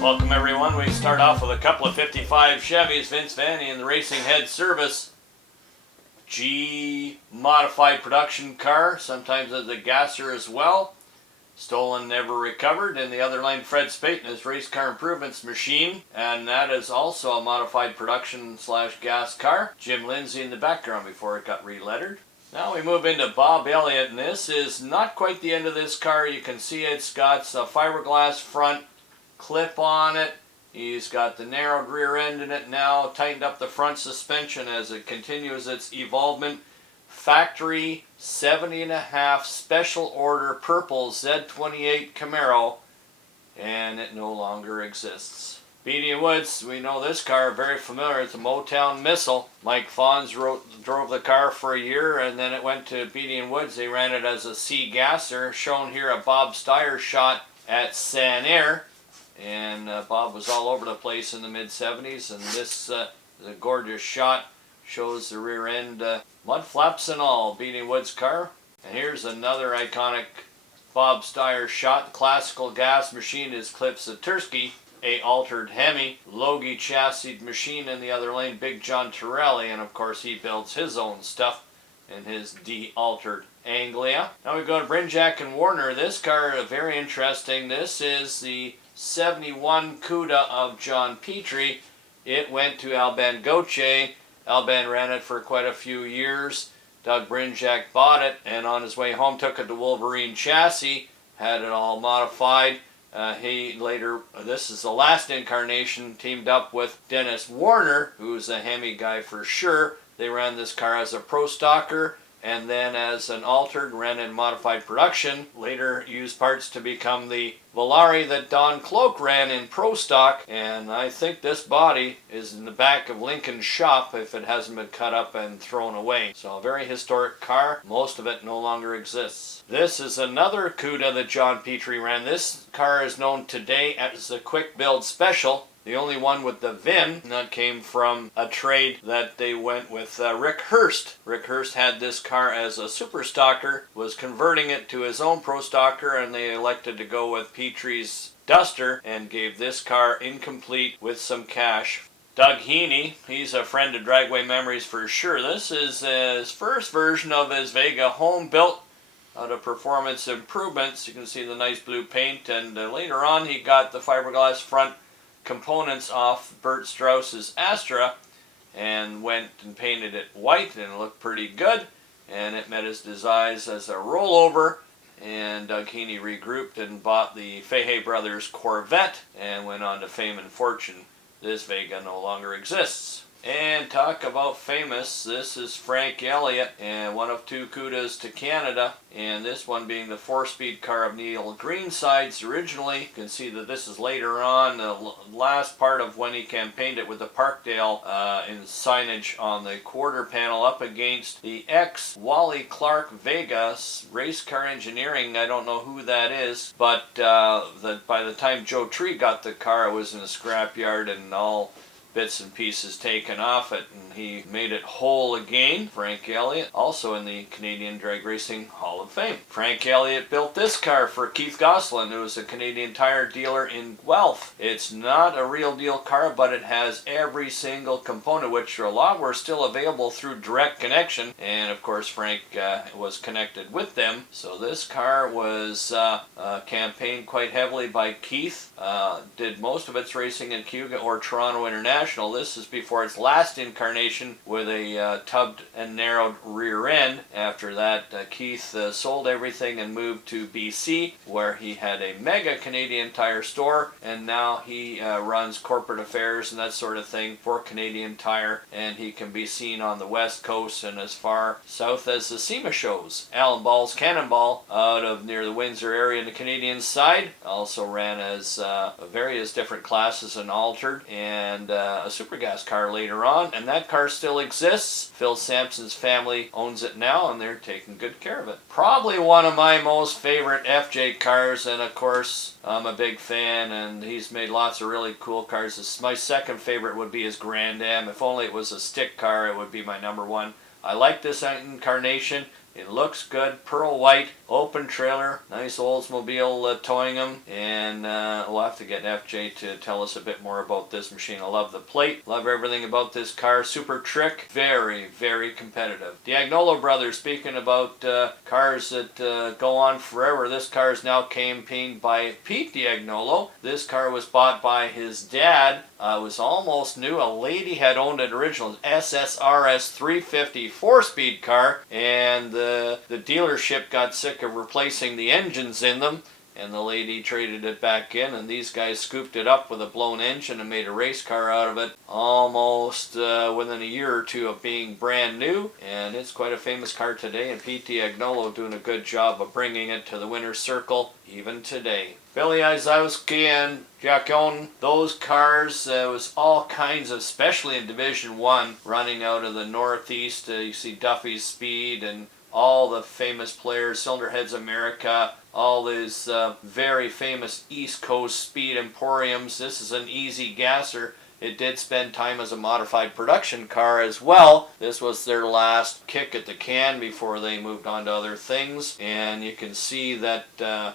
Welcome everyone. We start off with a couple of 55 Chevys. Vince Vanny in the Racing Head Service. G modified production car, sometimes as a gasser as well. Stolen, never recovered. In the other lane, Fred Spate and his race car improvements machine, and that is also a modified production / gas car. Jim Lindsay in the background before it got relettered. Now we move into Bob Elliott, and this is not quite the end of this car. You can see it's got a fiberglass front clip on it. He's got the narrowed rear end in it now, tightened up the front suspension as it continues its evolvement. Factory 70.5 special order purple Z28 Camaro, and it no longer exists. Beatty & Woods, we know this car, very familiar. It's a Motown Missile. Mike Fawns drove the car for a year, and then it went to Beatty & Woods. They ran it as a C gasser, shown here a Bob Steyer shot at San Air. And Bob was all over the place in the mid-70s, and this is a gorgeous shot. Shows the rear end, mud flaps and all, Beatty & Woods car. And here's another iconic Bob Steyer shot. Classical gas machine is Cliff Satursky, a altered Hemi. Logie chassised machine in the other lane, Big John Torelli, and of course he builds his own stuff in his de-altered Anglia. Now we go to Brinjack and Warner. This car is very interesting. This is the 71 Cuda of John Petrie. It went to Alban Gauthier. Alban ran it for quite a few years. Doug Brinjack bought it, and on his way home took it to Wolverine chassis, had it all modified. He later, this is the last incarnation, teamed up with Dennis Warner, who's a Hemi guy for sure. They ran this car as a pro stocker, and then as an altered, ran in modified production. Later used parts to become the Volare that Don Cloak ran in pro stock, and I think this body is in the back of Lincoln's shop if it hasn't been cut up and thrown away. So a very historic car. Most of it no longer exists. This is another Cuda that John Petrie ran. This car is known today as the Quick Build Special. The only one with the VIN, that came from a trade that they went with Rick Hurst. Rick Hurst had this car as a super stocker, was converting it to his own pro stocker, and they elected to go with Petrie's Duster and gave this car incomplete with some cash. Doug Heaney, he's a friend of Dragway Memories for sure. This is his first version of his Vega home built out of performance improvements. You can see the nice blue paint, and later on he got the fiberglass front components off Bert Strauss's Astra and went and painted it white, and it looked pretty good, and it met his desires as a rollover. And Doug Heaney regrouped and bought the Fahey Brothers Corvette and went on to fame and fortune. This Vega no longer exists. And talk about famous, this is Frank Elliott, and one of two Cudas to Canada, and this one being the 4-speed car of Neil Greenside's originally. You can see that this is later on, the last part of when he campaigned it with the Parkdale in signage on the quarter panel up against the ex-Wally Clark Vegas race car engineering. I don't know who that is, but by the time Joe Tree got the car, it was in a scrapyard and all bits and pieces taken off it, and he made it whole again. Frank Elliott, also in the Canadian Drag Racing Hall of Fame. Frank Elliott built this car for Keith Gosselin, who was a Canadian Tire dealer in Guelph. It's not a real deal car, but it has every single component, which a lot were still available through direct connection, and of course Frank was connected with them. So this car was campaigned quite heavily by Keith, did most of its racing in Cuba or Toronto International. This is before its last incarnation with a tubbed and narrowed rear end. After that, Keith sold everything and moved to BC, where he had a mega Canadian Tire store, and now he runs corporate affairs and that sort of thing for Canadian Tire, and he can be seen on the West Coast and as far south as the SEMA shows. Alan Ball's Cannonball out of near the Windsor area on the Canadian side also ran as various different classes and altered, and a super gas car later on, and that car still exists. Phil Sampson's family owns it now, and they're taking good care of it. Probably one of my most favorite FJ cars, and of course I'm a big fan, and he's made lots of really cool cars. My second favorite would be his Grand Am. If only it was a stick car, it would be my number one. I like this incarnation. It looks good, pearl white, open trailer, nice Oldsmobile towing them, and we'll have to get FJ to tell us a bit more about this machine. I love the plate, love everything about this car. Super trick, very, very competitive. The Egg NOLA brothers, speaking about cars that go on forever, this car is now campaigned by Pete the Egg NOLA. This car was bought by his dad. It was almost new. A lady had owned it original SSRS 350 4-speed car, and the dealership got sick of replacing the engines in them, and the lady traded it back in, and these guys scooped it up with a blown engine and made a race car out of it almost within a year or two of being brand new, and it's quite a famous car today, and Pete the Egg NOLA doing a good job of bringing it to the winner's circle even today. Billy Izowski and Jacon, those cars, was all kinds of, especially in Division 1, running out of the Northeast. You see Duffy's Speed and all the famous players, Cylinder Heads America, all these very famous East Coast speed emporiums. This is an easy gasser. It did spend time as a modified production car as well. This was their last kick at the can before they moved on to other things. And you can see that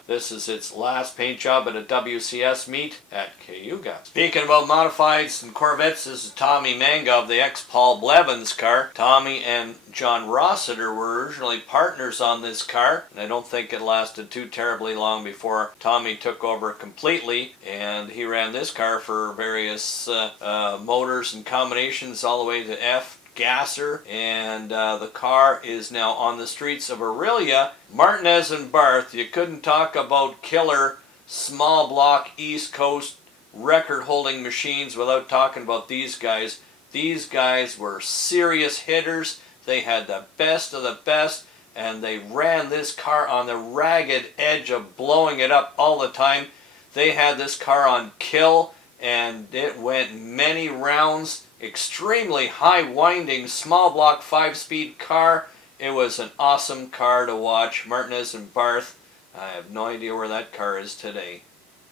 this is its last paint job at a WCS meet at Cayuga. Speaking about modifieds and Corvettes, this is Tommy Mangov, the ex-Paul Blevins car. Tommy and John Rossiter were originally partners on this car, and I don't think it lasted too terribly long before Tommy took over completely, and he ran this car for various motors and combinations all the way to F gasser, and the car is now on the streets of Aurelia. Martinez and Barth, you couldn't talk about killer small block East Coast record holding machines without talking about these guys. These guys were serious hitters. They had the best of the best, and they ran this car on the ragged edge of blowing it up all the time. They had this car on kill, and it went many rounds. Extremely high winding, small block 5-speed car. It was an awesome car to watch. Martinez and Barth, I have no idea where that car is today.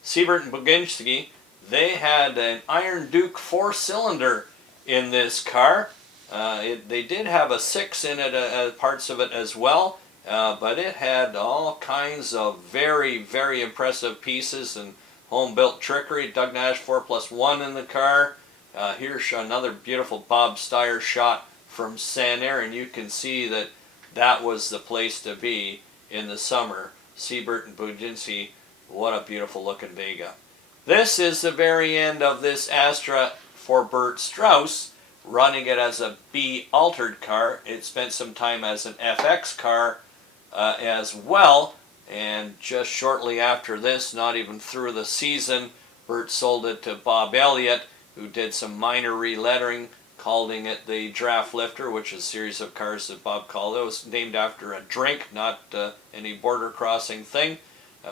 Siebert Baginski, they had an Iron Duke 4-cylinder in this car. They did have a 6 in it, parts of it as well, but it had all kinds of very, very impressive pieces and home-built trickery. Doug Nash 4+1 in the car. Here's another beautiful Bob Steyer shot from Sanair, and you can see that that was the place to be in the summer. Siebert and Baginski, what a beautiful looking Vega. This is the very end of this Astra for Bert Strauss, running it as a B altered car. It spent some time as an FX car as well, and just shortly after this, not even through the season, Bert sold it to Bob Elliott, who did some minor relettering, calling it the Draft Lifter, which is a series of cars that Bob called it. It was named after a drink, not any border crossing thing.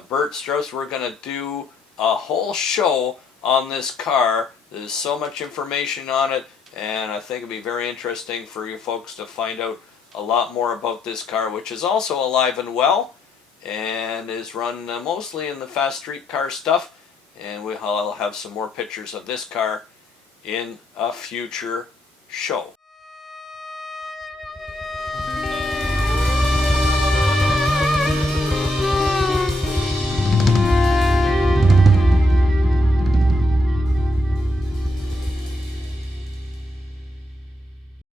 Bert Strauss, we're going to do a whole show on this car. There's so much information on it, and I think it'll be very interesting for you folks to find out a lot more about this car, which is also alive and well, and is run mostly in the fast street car stuff, and I'll have some more pictures of this car in a future show.